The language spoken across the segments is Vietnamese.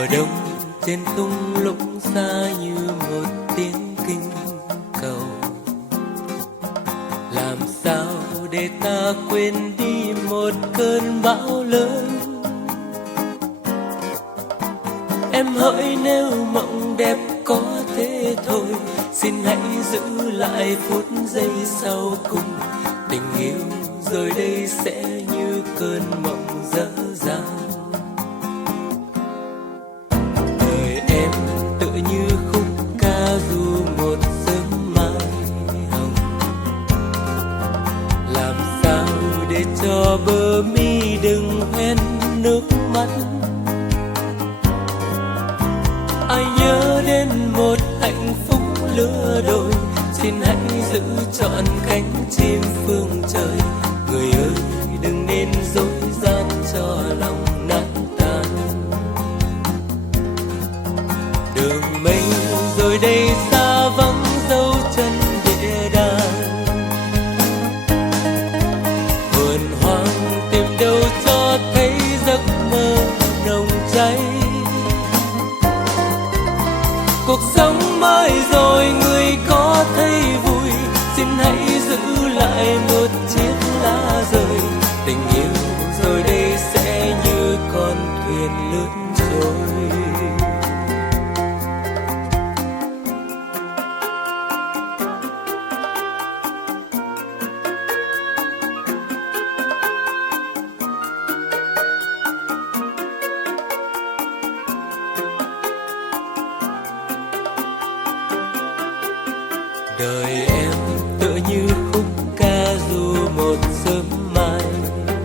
mùa đông trên thung lũng xa như một tiếng kinh cầu. Làm sao để ta quên đi một cơn bão lớn? Em hỡi nếu mộng đẹp có thế thôi, xin hãy giữ lại phút giây sau cùng. Tình yêu rồi đây sẽ như cơn mộng dở dang. Đời em tựa như khúc ca ru một sớm mai hồng. Làm sao để cho bờ mi đừng hoen nước mắt? Ai nhớ đến một hạnh phúc lứa đôi, xin hãy giữ trọn cánh chim phương trời. Người ơi đừng nên dối gian cho lòng nát tan. Đường mây rồi đây xa vắng dấu chân địa đàng. Vườn hoang tìm đâu cho thấy giấc mơ nồng cháy. Cuộc sống mới rồi người có thấy vui, xin hãy giữ lại một chiếc lá rơi. Tình yêu rồi đây sẽ như con thuyền lướt trôi. Đời em tựa như khúc ca ru một sớm mai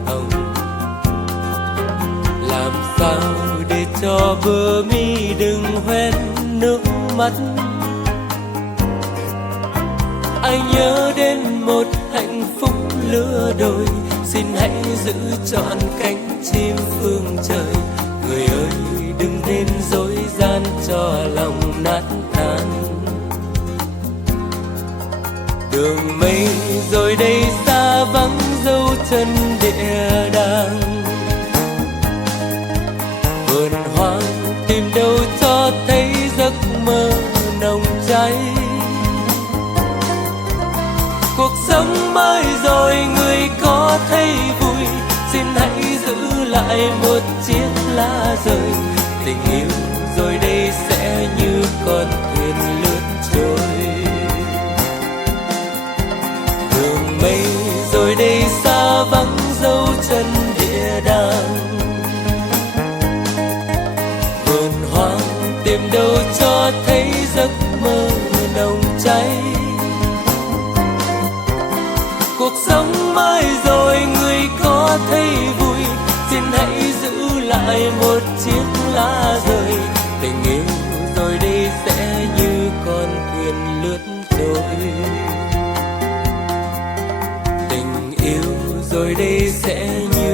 hồng. Làm sao để cho bờ mi đừng hoen nước mắt? Ai nhớ đến một hạnh phúc lứa đôi, xin hãy giữ trọn cánh chim phương trời. Người ơi đừng nên dối gian cho lòng nát tan. Đường mây rồi đây xa vắng dấu chân địa đàng. Vườn hoang tìm đâu cho thấy giấc mơ nồng cháy. Cuộc sống mới rồi người có thấy vui, xin hãy giữ lại một chiếc lá rơi. Tình yêu rồi đây sẽ như con thuyền lướt trôi. Đường mây rồi đây xa vắng dấu chân địa đàng. Vườn hoang tìm đâu cho thấy giấc mơ nồng cháy. Cuộc sống mới rồi người có thấy vui, xin hãy giữ lại một chiếc lá rơi. Tình yêu rồi đây sẽ như con thuyền lướt trôi. Tình yêu rồi đây sẽ như